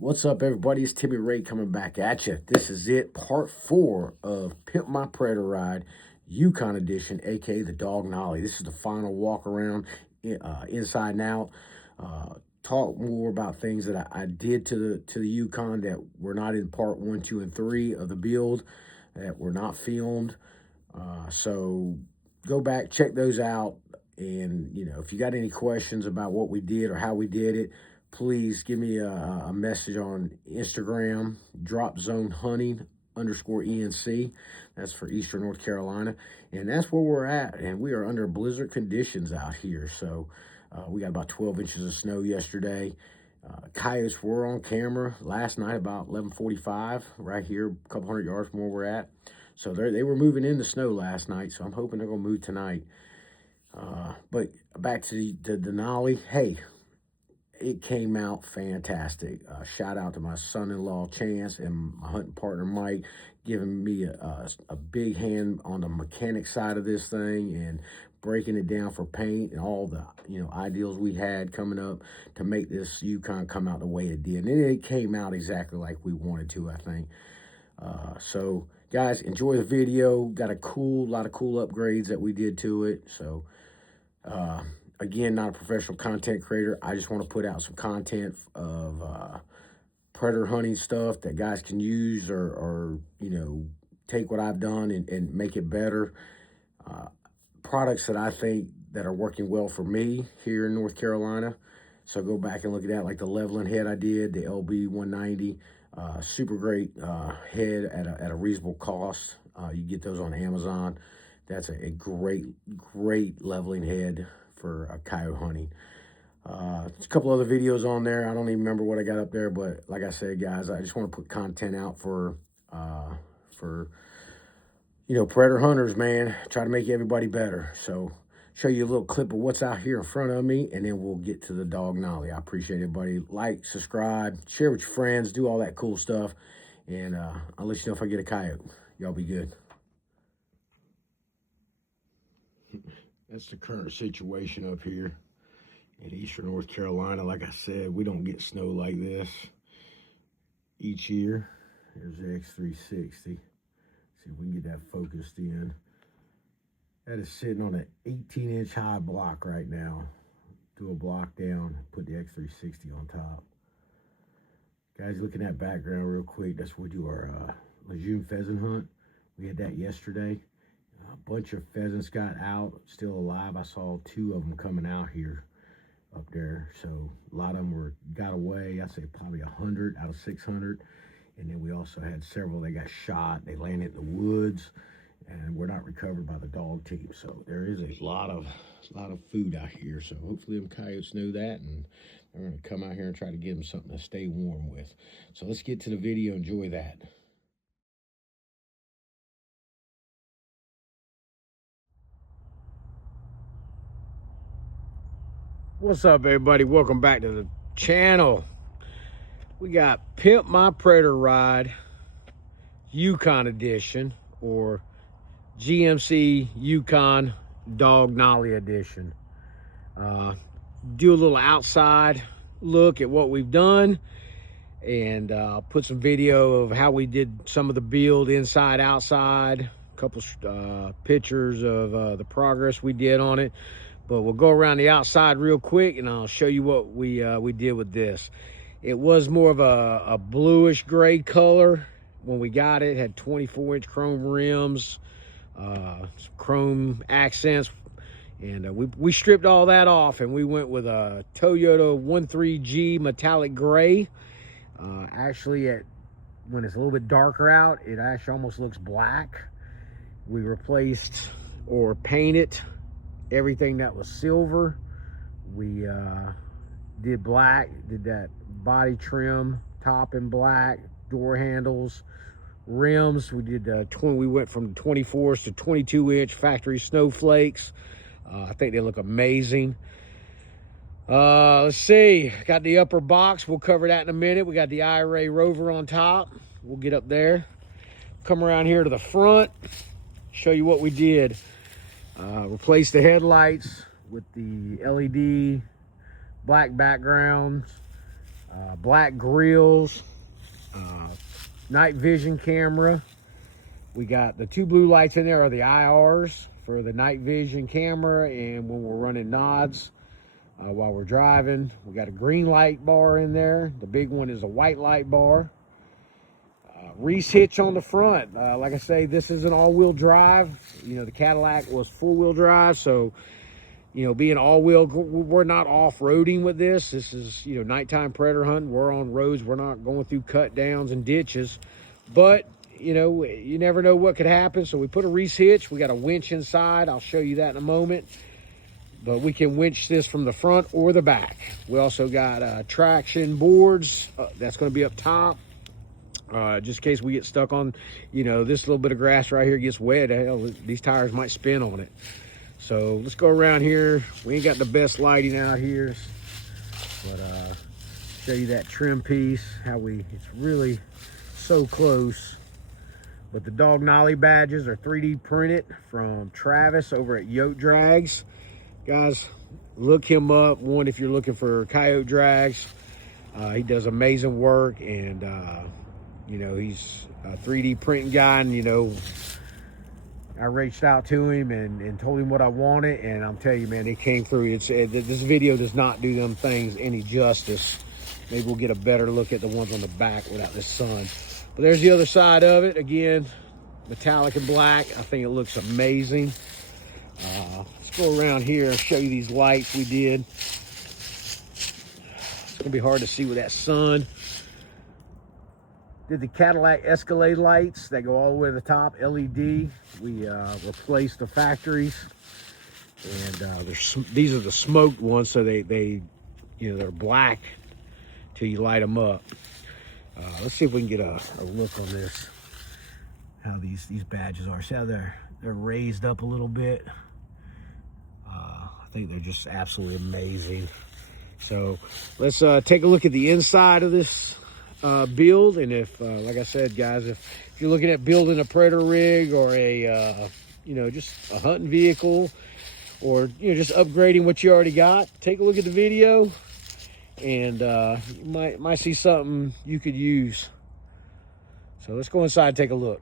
What's up, everybody? It's Timmy Ray coming back at you. This is it, part 4 of Pimp My Predator Ride, Yukon Edition, aka the Dognali. This is the final walk around, inside and out. Talk more about things that I did to the Yukon that were not in part 1, 2, and 3 of the build, that were not filmed. So go back, check those out, and if you got any questions about what we did or how we did it, please give me a message on Instagram, dropzonehunting_ENC. That's for Eastern North Carolina. And that's where we're at. And we are under blizzard conditions out here. So we got about 12 inches of snow yesterday. Coyotes were on camera last night about 11:45 right here, a couple hundred yards from where we're at. So they were moving in the snow last night. So I'm hoping they're going to move tonight. But back to the Dognali. Hey, it came out fantastic. Shout out to my son-in-law Chance and my hunting partner Mike, giving me a big hand on the mechanic side of this thing and breaking it down for paint and all the ideals we had coming up to make this Yukon come out the way it did. And it came out exactly like we wanted to, I think. So guys, enjoy the video. Got a lot of cool upgrades that we did to it. So again, not a professional content creator. I just want to put out some content of predator hunting stuff that guys can use or take what I've done and make it better. Products that I think that are working well for me here in North Carolina. So go back and look at that, like the leveling head I did, the LB 190. Super great head at a reasonable cost. You get those on Amazon. That's a great leveling head for coyote hunting. There's a couple other videos on there. I don't even remember what I got up there, but like I said, guys, I just want to put content out for predator hunters, man. Try to make everybody better. So show you a little clip of what's out here in front of me, and then we'll get to the Dognali. I appreciate it, buddy. Like, subscribe, share with your friends, do all that cool stuff, and I'll let you know if I get a coyote. Y'all be good. That's the current situation up here in Eastern North Carolina. Like I said, we don't get snow like this each year. There's the X360. See if we can get that focused in. That is sitting on an 18-inch high block right now. Do a block down, put the X360 on top. Guys, look at that background real quick. That's where we do our Lejeune pheasant hunt. We had that yesterday. A bunch of pheasants got out, still alive. I saw 2 of them coming out here up there. So a lot of them got away. I'd say probably 100 out of 600. And then we also had several that got shot. They landed in the woods and were not recovered by the dog team. So there is a lot of food out here. So hopefully them coyotes know that, and they're going to come out here and try to get them something to stay warm with. So let's get to the video. Enjoy that. What's up, everybody? Welcome back to the channel. We got Pimp My Predator Ride Yukon Edition, or GMC Yukon Dognali Edition. Do a little outside look at what we've done, and put some video of how we did some of the build inside, outside, a couple pictures of the progress we did on it. But we'll go around the outside real quick, and I'll show you what we did with this. It was more of a bluish gray color when we got it. It had 24-inch chrome rims, some chrome accents, and we stripped all that off, and we went with a Toyota 13G metallic gray. Actually, when it's a little bit darker out, it actually almost looks black. We replaced or painted everything that was silver. We did black, did that body trim, top in black, door handles, rims. We did we went from 24s to 22-inch factory snowflakes. I think they look amazing. Let's see, got the upper box. We'll cover that in a minute. We got the IRA Rover on top. We'll get up there. Come around here to the front, show you what we did. Replaced the headlights with the LED black backgrounds. black grills, night vision camera. We got the 2 blue lights in there are the IRs for the night vision camera and when we're running nods while we're driving. We got a green light bar in there. The big one is a white light bar. Reese hitch on the front. Like I say, this is an all-wheel drive. You know, the Cadillac was full-wheel drive, so, you know, being all-wheel, we're not off-roading with this. This is, you know, nighttime predator hunting. We're on roads. We're not going through cut downs and ditches. But, you know, you never know what could happen, so we put a Reese hitch. We got a winch inside. I'll show you that in a moment. But we can winch this from the front or the back. We also got traction boards. That's going to be up top. Just in case we get stuck on, you know, this little bit of grass right here gets wet. Hell, these tires might spin on it. So let's go around here. We ain't got the best lighting out here, but show you that trim piece, it's really so close. But the Dognali badges are 3D printed from Travis over at Yote Drags. Guys, look him up. One, if you're looking for coyote drags, he does amazing work, and you know, he's a 3D printing guy, and, you know, I reached out to him and told him what I wanted, and I'm telling you, man, it came through. This video does not do them things any justice. Maybe we'll get a better look at the ones on the back without the sun. But there's the other side of it. Again, metallic and black. I think it looks amazing. Let's go around here and show you these lights we did. It's gonna be hard to see with that sun. Did the Cadillac Escalade lights that go all the way to the top, LED. We replaced the factories, and these are the smoked ones, so they you know, they're black till you light them up. Let's see if we can get a look on this, how these badges are. See how they're raised up a little bit. I think they're just absolutely amazing. So let's take a look at the inside of this build. And if like I said, guys, if you're looking at building a predator rig or a you know, just a hunting vehicle, or, you know, just upgrading what you already got, take a look at the video, and you might see something you could use. So let's go inside and take a look.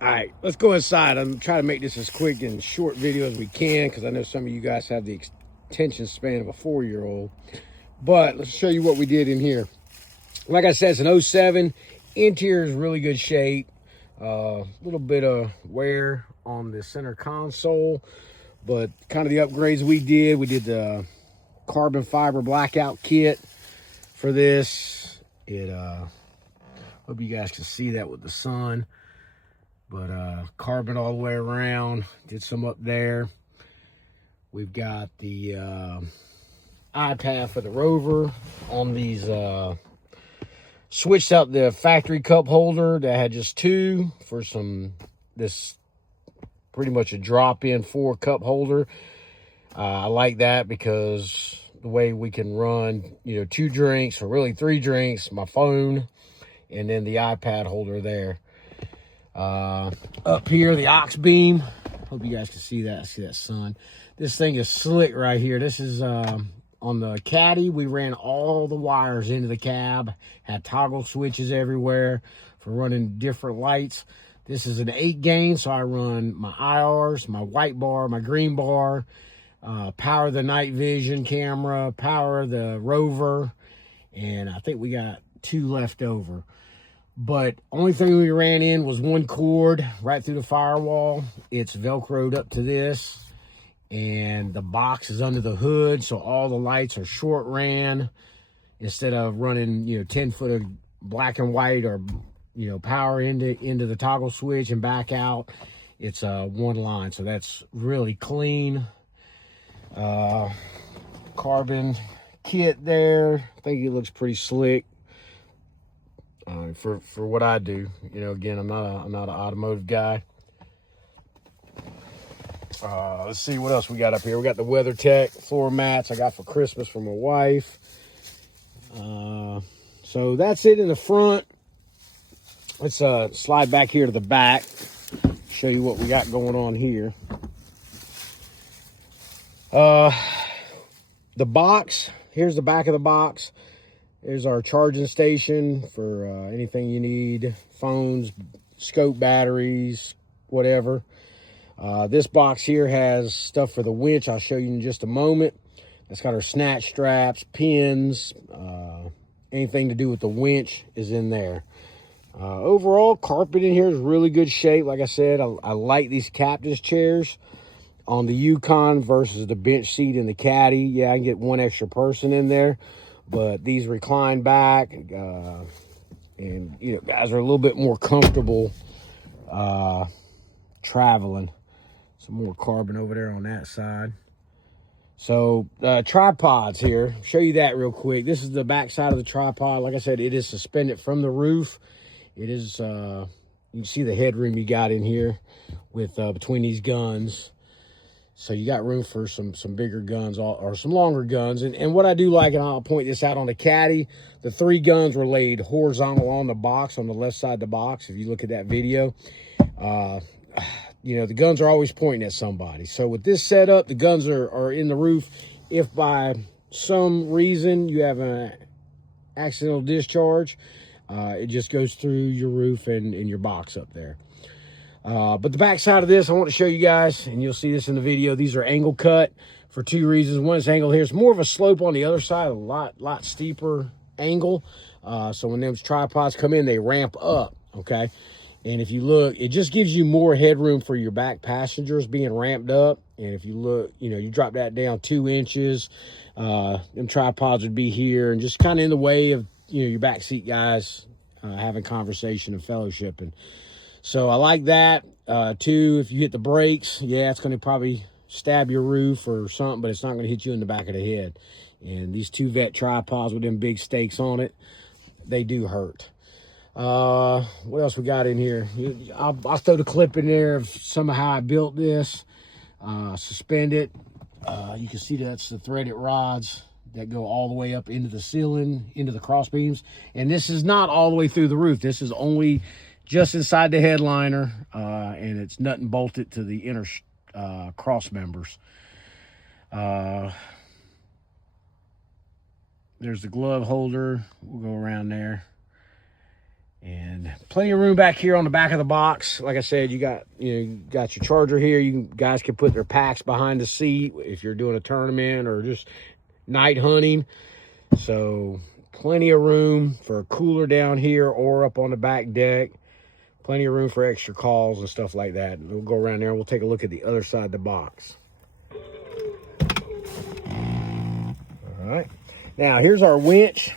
All right, let's go inside. I'm trying to make this as quick and short video as we can, because I know some of you guys have the attention span of a 4-year-old. But let's show you what we did in here. Like I said, it's an 07. Interior is really good shape. Little bit of wear on the center console, but kind of the upgrades we did the carbon fiber blackout kit for this. Hope you guys can see that with the sun. But carbon all the way around. Did some up there. We've got the iPad for the Rover on these. Switched out the factory cup holder that had just 2 for this pretty much a drop-in 4 cup holder. I like that because the way we can run, you know, 2 drinks, or really 3 drinks, my phone, and then the iPad holder there. Up here, the aux beam. Hope you guys can see that. See that sun. This thing is slick right here. This is on the Caddy. We ran all the wires into the cab. Had toggle switches everywhere for running different lights. This is an 8 gain, so I run my IRs, my white bar, my green bar, power the night vision camera, power the Rover, and I think we got 2 left over. But only thing we ran in was 1 cord right through the firewall. It's Velcroed up to this, and the box is under the hood, so all the lights are short ran instead of running, you know, 10 foot of black and white, or, you know, power into the toggle switch and back out. It's 1 line, so that's really clean. Carbon kit there. I think it looks pretty slick. For what I do, you know, again, I'm not an automotive guy. Let's see what else we got up here. We got the WeatherTech floor mats I got for Christmas for my wife. So that's it in the front. Let's slide back here to the back, show you what we got going on here. The box here's the back of the box. There's our charging station for anything you need, phones, scope batteries, whatever. This box here has stuff for the winch. I'll show you in just a moment. It's got our snatch straps, pins, anything to do with the winch is in there. Overall, carpet in here is really good shape. Like I said, I like these captain's chairs on the Yukon versus the bench seat in the Caddy. Yeah, I can get one extra person in there, but these recline back, and you know, guys are a little bit more comfortable traveling. Some more carbon over there on that side. So tripods here, show you that real quick. This is the back side of the tripod. Like I said, it is suspended from the roof. It is, you can see the headroom you got in here with between these guns. So you got room for some bigger guns or some longer guns. And what I do like, and I'll point this out on the Caddy, the 3 guns were laid horizontal on the box, on the left side of the box. If you look at that video, you know, the guns are always pointing at somebody. So with this setup, the guns are in the roof. If by some reason you have an accidental discharge, it just goes through your roof and your box up there. But the back side of this, I want to show you guys, and you'll see this in the video. These are angle cut for 2 reasons. One is angle here. It's more of a slope on the other side, a lot steeper angle. So when those tripods come in, they ramp up, okay? And if you look, it just gives you more headroom for your back passengers being ramped up. And if you look, you know, you drop that down 2 inches, them tripods would be here and just kind of in the way of, you know, your backseat guys having conversation and fellowshipping. So I like that. 2, if you hit the brakes, yeah, it's going to probably stab your roof or something, but it's not going to hit you in the back of the head. And these 2 vet tripods with them big stakes on it, they do hurt. What else we got in here? I'll throw the clip in there of somehow I built this. Suspend it. You can see that's the threaded rods that go all the way up into the ceiling, into the cross beams. And this is not all the way through the roof. This is only just inside the headliner, and it's nut and bolted to the inner cross members. There's the glove holder. We'll go around there. And plenty of room back here on the back of the box. Like I said, you got your charger here. Guys can put their packs behind the seat if you're doing a tournament or just night hunting. So plenty of room for a cooler down here or up on the back deck. Plenty of room for extra calls and stuff like that. We'll go around there and we'll take a look at the other side of the box. All right. Now here's our winch.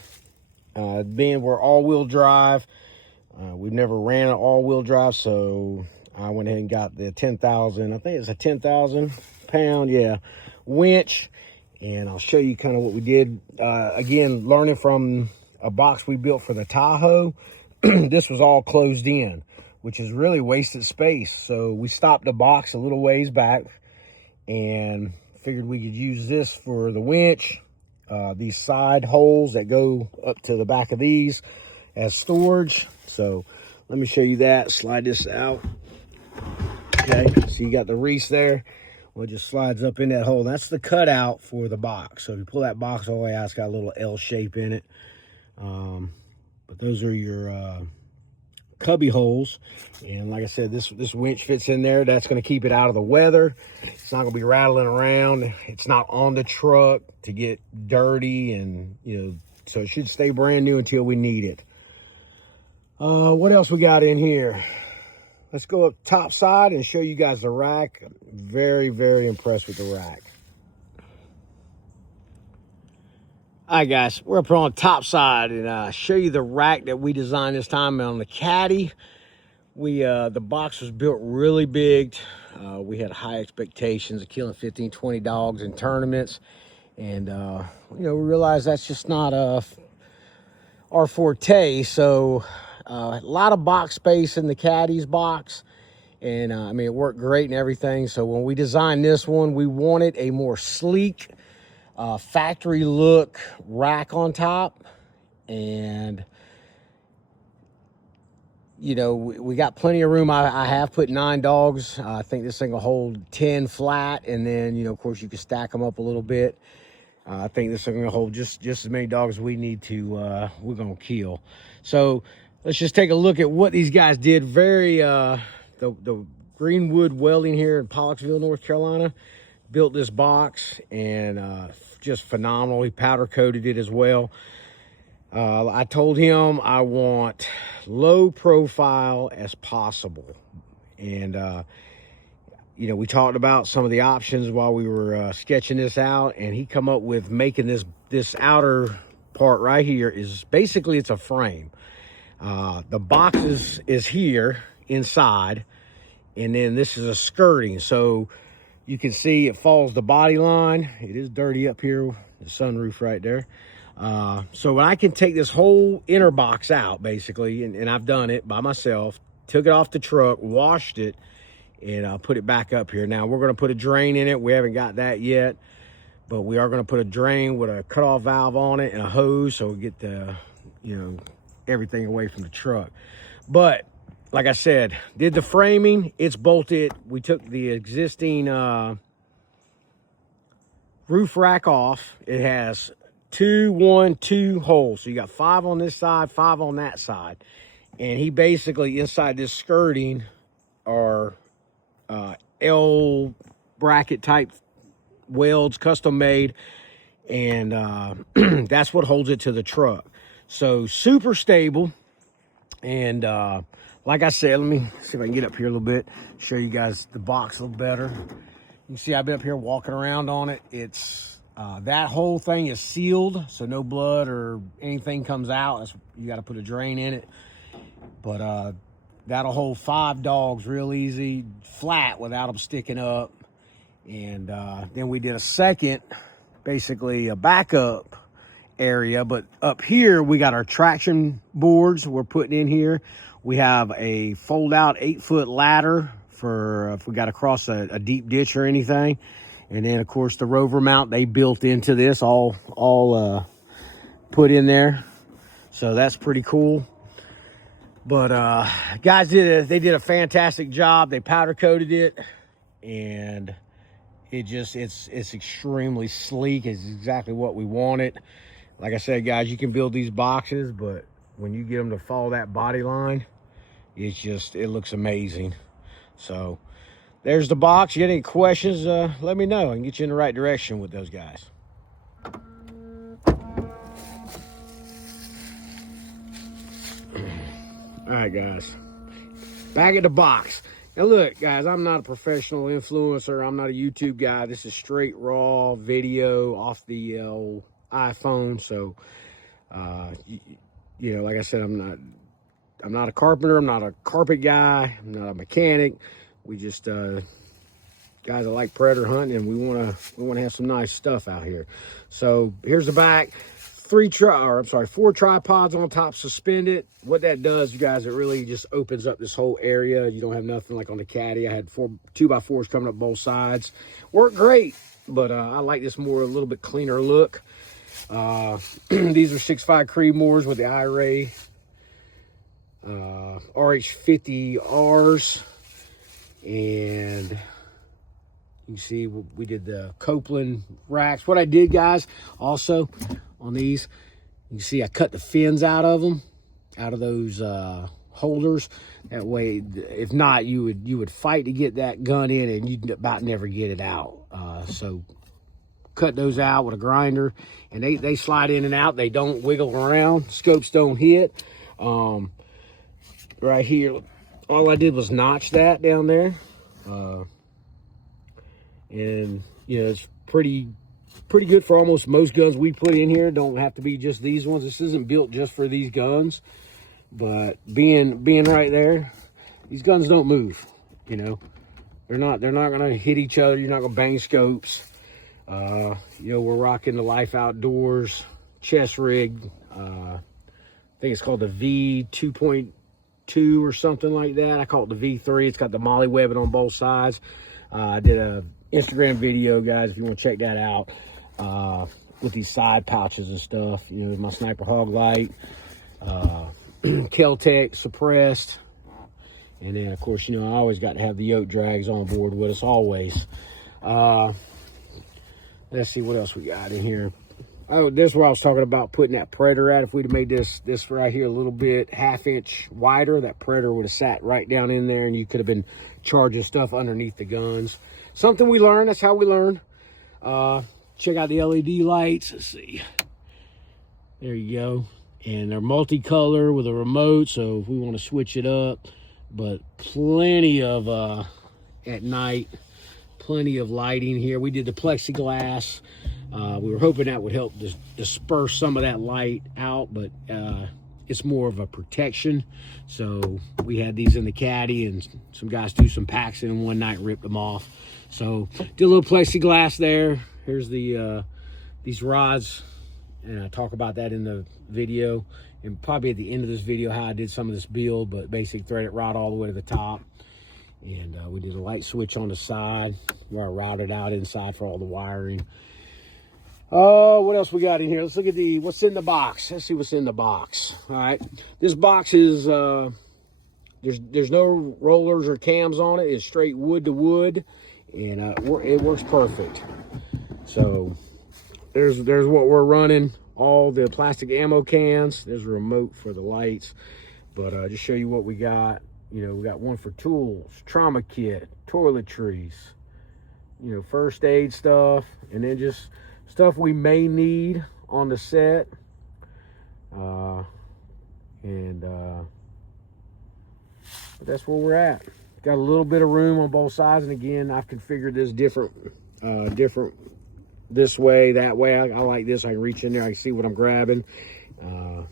Being we're all-wheel drive. We've never ran an all-wheel drive, so I went ahead and got the 10,000, I think it's a 10,000 pound, yeah, winch. And I'll show you kind of what we did. Again, learning from a box we built for the Tahoe. This was all closed in, which is really wasted space. So we stopped the box a little ways back and figured we could use this for the winch. These side holes that go up to the back of these as storage. So let me show you that. Slide this out. Okay, so you got the reese there. Well, it just slides up in that hole. That's the cutout for the box. So if you pull that box all the way out, it's got a little L shape in it. But those are your cubby holes. And like I said, this winch fits in there. That's going to keep it out of the weather. It's not going to be rattling around. It's not on the truck to get dirty, and so it should stay brand new until we need it. What else we got in here? Let's go up top side and show you guys the rack. Very, very impressed with the rack. All right, guys, we're up on the top side and show you the rack that we designed this time on the Caddy. The box was built really big. We had high expectations of killing 15, 20 dogs in tournaments. And, we realized that's just not our forte. So a lot of box space in the Caddy's box. And, it worked great and everything. So when we designed this one, we wanted a more sleek, factory look rack on top. And we got plenty of room. I have put 9 dogs. I think this thing will hold 10 flat, and then of course you can stack them up a little bit. I think this is going to hold just as many dogs as we need to, we're going to kill. So let's just take a look at what these guys did. The Greenwood Welding here in Pollocksville, North Carolina, built this box, and just phenomenal. He powder coated it as well. I told him I want low profile as possible. And, you know, we talked about some of the options while we were sketching this out, and he come up with making this outer part right here is basically, it's a frame. The box is here inside, and then this is a skirting. So you can see it follows the body line. It is dirty up here, the sunroof right there. So I can take this whole inner box out, basically, and I've done it by myself, took it off the truck, washed it, and I'll put it back up here. Now we're going to put a drain in it. We haven't got that yet, but we are going to put a drain with a cutoff valve on it and a hose, so we get the, you know, everything away from the truck. But like I said, did the framing, it's bolted. We took the existing roof rack off. It has 2, 1, 2 holes. So you got 5 on this side, 5 on that side. And he basically, inside this skirting, are L bracket type welds, custom made. And that's what holds it to the truck. So super stable. And like I said, let me see if I can get up here a little bit, show you guys the box a little better. You can see I've been up here walking around on it. It's that whole thing is sealed, so no blood or anything comes out. You got to put a drain in it. But that'll hold 5 dogs real easy, flat, without them sticking up. And then we did a second, basically a backup area. But up here, we got our traction boards we're putting in here. We have a fold-out 8-foot ladder for if we got to cross a deep ditch or anything. And then, of course, the Rover mount they built into this, all put in there. So that's pretty cool. But guys they did a fantastic job. They powder coated it, and it's extremely sleek. It's exactly what we wanted. Like I said, guys, you can build these boxes, but when you get them to follow that body line, it looks amazing. So there's the box. You get any questions, let me know. I can get you in the right direction with those guys. All right, guys, back at the box. Now look, guys, I'm not a professional influencer. I'm not a YouTube guy. This is straight raw video off the iPhone. So you know, like I said, I'm not a carpenter. I'm not a carpet guy. I'm not a mechanic. We just guys that like predator hunting, and we want to have some nice stuff out here. So here's the back. 4 tripods on top, suspended. What that does, you guys, it really just opens up this whole area. You don't have nothing like on the Caddy. I had 2x4s coming up both sides. Worked great, but I like this more, a little bit cleaner look. These are 6.5 Creedmoors with the I-Ray RH50Rs, and you can see we did the Copeland racks. What I did, guys, also on these, you can see I cut the fins out of them, out of those holders. That way, if not, you would fight to get that gun in, and you'd about never get it out. So cut those out with a grinder, and they slide in and out. They don't wiggle around. Scopes don't hit. Right here, all I did was notch that down there, and you know, it's pretty good for almost most guns we put in here. Don't have to be just these ones. This isn't built just for these guns, but being right there, these guns don't move. You know, they're not gonna hit each other. You're not gonna bang scopes. You know, we're rocking the Life Outdoors chest rig. I think it's called the V2.2 or something like that. I call it the V3. It's got the molly webbing on both sides. I did a Instagram video, guys, if you want to check that out, with these side pouches and stuff. You know, my Sniper Hog Light, Kel-Tec suppressed, and then of course, you know, I always got to have the yoke drags on board with us always. And Let's see what else we got in here. Oh, this is where I was talking about putting that Predator at. If we'd have made this right here a little bit half-inch wider, that Predator would have sat right down in there, and you could have been charging stuff underneath the guns. Something we learn. That's how we learn. Check out the LED lights. Let's see. There you go. And they're multicolor with a remote, so if we want to switch it up. But plenty of, at night, plenty of lighting here. We did the plexiglass. We were hoping that would help disperse some of that light out, but it's more of a protection. So we had these in the caddy, and some guys threw some packs in one night and ripped them off. So did a little plexiglass there. Here's these rods, and I talk about that in the video, and probably at the end of this video how I did some of this build, but basic threaded rod all the way to the top. And we did a light switch on the side where I routed out inside for all the wiring. Oh, what else we got in here? Let's look at what's in the box. Let's see what's in the box. All right, this box is there's no rollers or cams on it. It's straight wood to wood, and it works perfect. So there's what we're running. All the plastic ammo cans. There's a remote for the lights, but just show you what we got. You know, we got one for tools, trauma kit, toiletries, you know, first aid stuff, and then just stuff we may need on the set. But that's where we're at. Got a little bit of room on both sides, and again, I've configured this different this way, that way. I like this. I can reach in there, I can see what I'm grabbing, and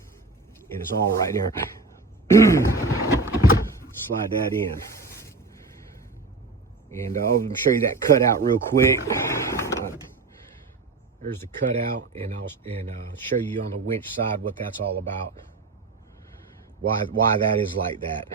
it's all right there. Slide that in, and I'll show you that cutout real quick. There's the cutout, and I'll show you on the winch side what that's all about. Why that is like that.